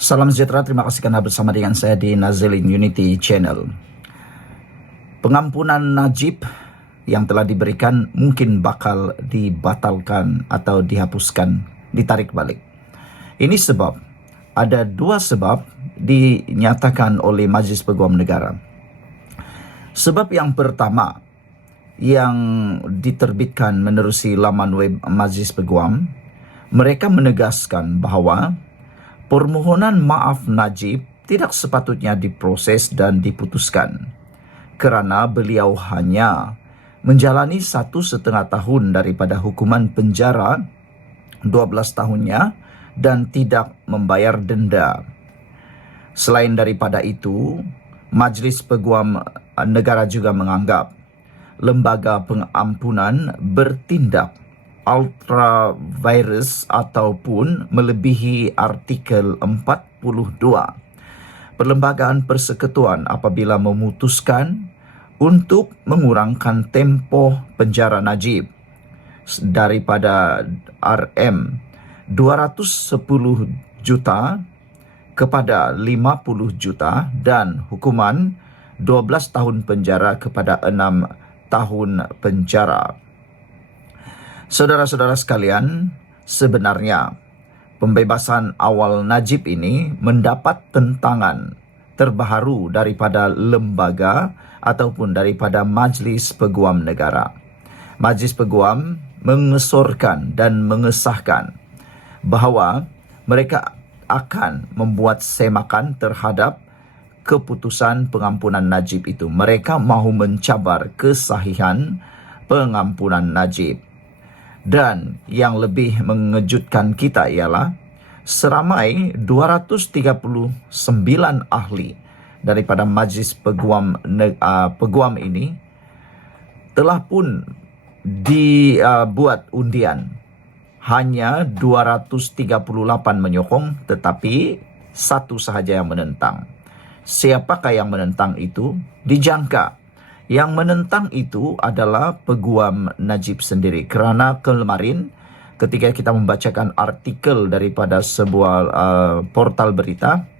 Salam sejahtera, terima kasih karena bersama dengan saya di Nazilin Unity Channel. Pengampunan Najib yang telah diberikan mungkin bakal dibatalkan atau dihapuskan, ditarik balik. Ini sebab, ada dua sebab dinyatakan oleh Majlis Peguam Negara. Sebab yang pertama yang diterbitkan menerusi laman web Majlis Peguam, mereka menegaskan bahawa permohonan maaf Najib tidak sepatutnya diproses dan diputuskan kerana beliau hanya menjalani 1,5 tahun daripada hukuman penjara 12 tahunnya dan tidak membayar denda. Selain daripada itu, Majlis Peguam Negara juga menganggap lembaga pengampunan bertindak ultra virus ataupun melebihi artikel 42 Perlembagaan Persekutuan apabila memutuskan untuk mengurangkan tempoh penjara Najib daripada RM 210 juta kepada 50 juta dan hukuman 12 tahun penjara kepada 6 tahun penjara. Saudara-saudara sekalian, sebenarnya pembebasan awal Najib ini mendapat tentangan terbaharu daripada lembaga ataupun daripada Majlis Peguam Negara. Majlis Peguam mengesorkan dan mengesahkan bahawa mereka akan membuat semakan terhadap keputusan pengampunan Najib itu. Mereka mahu mencabar kesahihan pengampunan Najib. Dan yang lebih mengejutkan kita ialah seramai 239 ahli daripada Majlis Peguam ini telah pun dibuat undian. Hanya 238 menyokong tetapi satu sahaja yang menentang. Siapakah yang menentang itu? Dijangka yang menentang itu adalah Peguam Najib sendiri. Kerana kemarin ketika kita membacakan artikel daripada sebuah portal berita,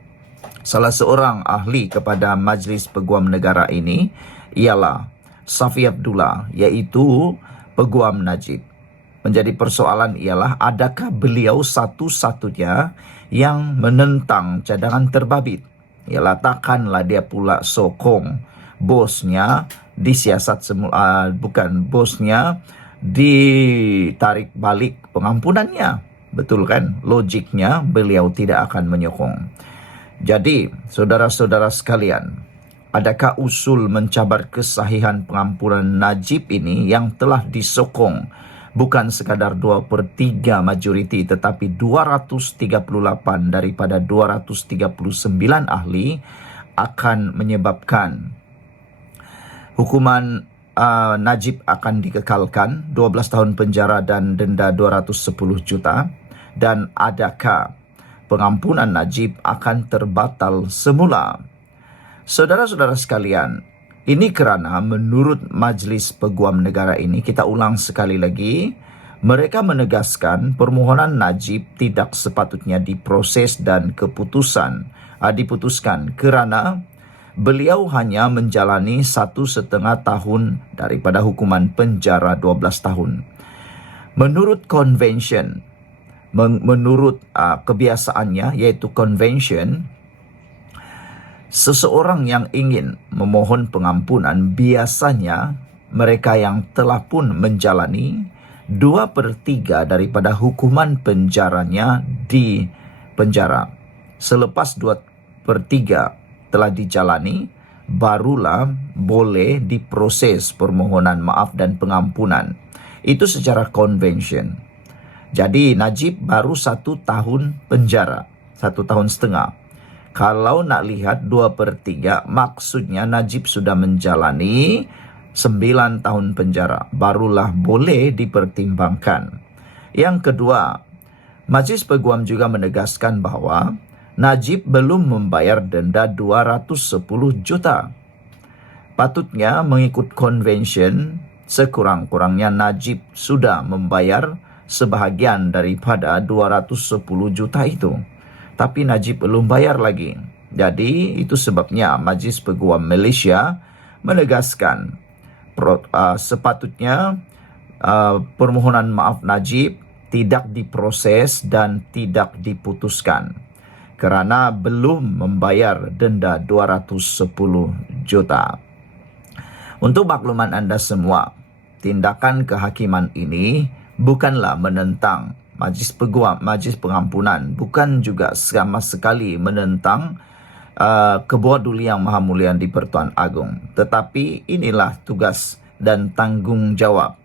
salah seorang ahli kepada Majlis Peguam Negara ini ialah Safi Abdullah, iaitu Peguam Najib. Menjadi persoalan ialah adakah beliau satu-satunya yang menentang cadangan terbabit? Ialah takkanlah dia pula sokong bosnya disiasat semula, bukan bosnya ditarik balik pengampunannya. Betul kan? Logiknya beliau tidak akan menyokong. Jadi, saudara-saudara sekalian, adakah usul mencabar kesahihan pengampunan Najib ini yang telah disokong bukan sekadar 2/3 majoriti tetapi 238 daripada 239 ahli akan menyebabkan hukuman Najib akan dikekalkan 12 tahun penjara dan denda 210 juta, dan adakah pengampunan Najib akan terbatal semula? Saudara-saudara sekalian, ini kerana menurut Majlis Peguam Negara ini, kita ulang sekali lagi, mereka menegaskan permohonan Najib tidak sepatutnya diproses dan diputuskan kerana beliau hanya menjalani 1,5 tahun daripada hukuman penjara 12 tahun. Menurut convention, menurut kebiasaannya iaitu convention, seseorang yang ingin memohon pengampunan biasanya mereka yang telah pun menjalani 2/3 daripada hukuman penjaranya di penjara. Selepas 2/3 telah dijalani, barulah boleh diproses permohonan maaf dan pengampunan. Itu secara convention. Jadi Najib baru 1 tahun penjara, 1,5 tahun. Kalau nak lihat 2/3, maksudnya Najib sudah menjalani 9 tahun penjara. Barulah boleh dipertimbangkan. Yang kedua, Majlis Peguam juga menegaskan bahawa Najib belum membayar denda 210 juta. Patutnya mengikut convention, sekurang-kurangnya Najib sudah membayar sebahagian daripada 210 juta itu. tapi Najib belum bayar lagi. Jadi itu sebabnya Majlis Peguam Malaysia menegaskan sepatutnya permohonan maaf Najib tidak diproses dan tidak diputuskan kerana belum membayar denda 210 juta. Untuk makluman anda semua, tindakan kehakiman ini bukanlah menentang Majlis Pengampunan, bukan juga sama sekali menentang Ketua Duli Yang Maha Mulia di-Pertuan Agong. Tetapi inilah tugas dan tanggungjawab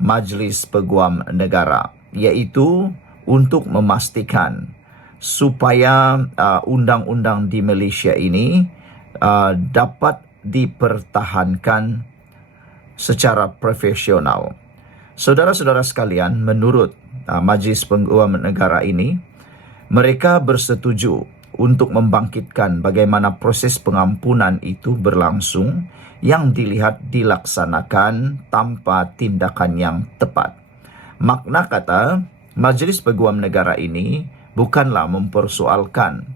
Majlis Peguam Negara, iaitu untuk memastikan supaya undang-undang di Malaysia ini dapat dipertahankan secara profesional. Saudara-saudara sekalian, menurut Majlis Peguam Negara ini, mereka bersetuju untuk membangkitkan bagaimana proses pengampunan itu berlangsung yang dilihat dilaksanakan tanpa tindakan yang tepat. Makna kata, Majlis Peguam Negara ini bukanlah mempersoalkan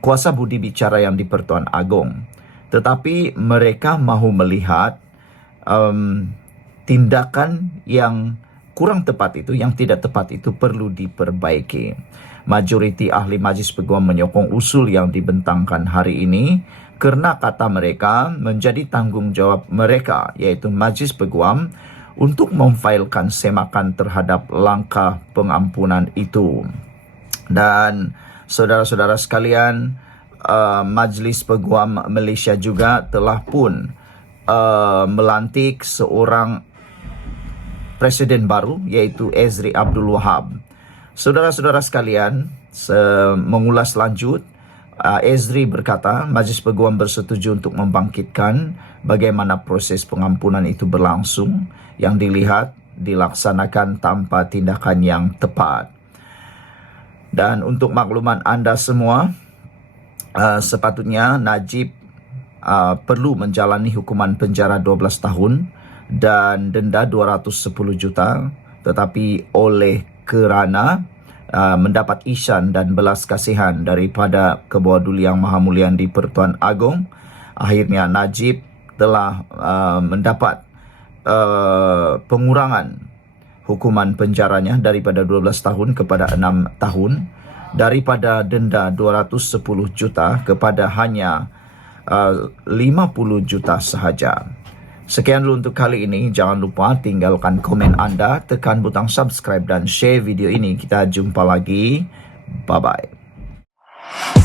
kuasa budi bicara yang di-Pertuan Agong, tetapi mereka mahu melihat tindakan yang kurang tepat itu, yang tidak tepat itu perlu diperbaiki. Majoriti ahli Majlis Peguam menyokong usul yang dibentangkan hari ini kerana kata mereka menjadi tanggungjawab mereka, iaitu Majlis Peguam, untuk memfailkan semakan terhadap langkah pengampunan itu. Dan saudara-saudara sekalian, Majlis Peguam Malaysia juga telah pun melantik seorang presiden baru, iaitu Ezri Abdul Wahab. Saudara-saudara sekalian, mengulas lanjut, Ezri berkata, Majlis Peguam bersetuju untuk membangkitkan bagaimana proses pengampunan itu berlangsung yang dilihat dilaksanakan tanpa tindakan yang tepat. Dan untuk makluman anda semua, sepatutnya Najib perlu menjalani hukuman penjara 12 tahun dan denda 210 juta, tetapi oleh kerana mendapat ihsan dan belas kasihan daripada Ketua Duli Yang Maha Mulia di-Pertuan Agong, akhirnya Najib telah mendapat pengurangan hukuman penjaranya daripada 12 tahun kepada 6 tahun, daripada denda 210 juta kepada hanya 50 juta sahaja. Sekian dulu untuk kali ini. Jangan lupa tinggalkan komen anda, tekan butang subscribe dan share video ini. Kita jumpa lagi. Bye-bye.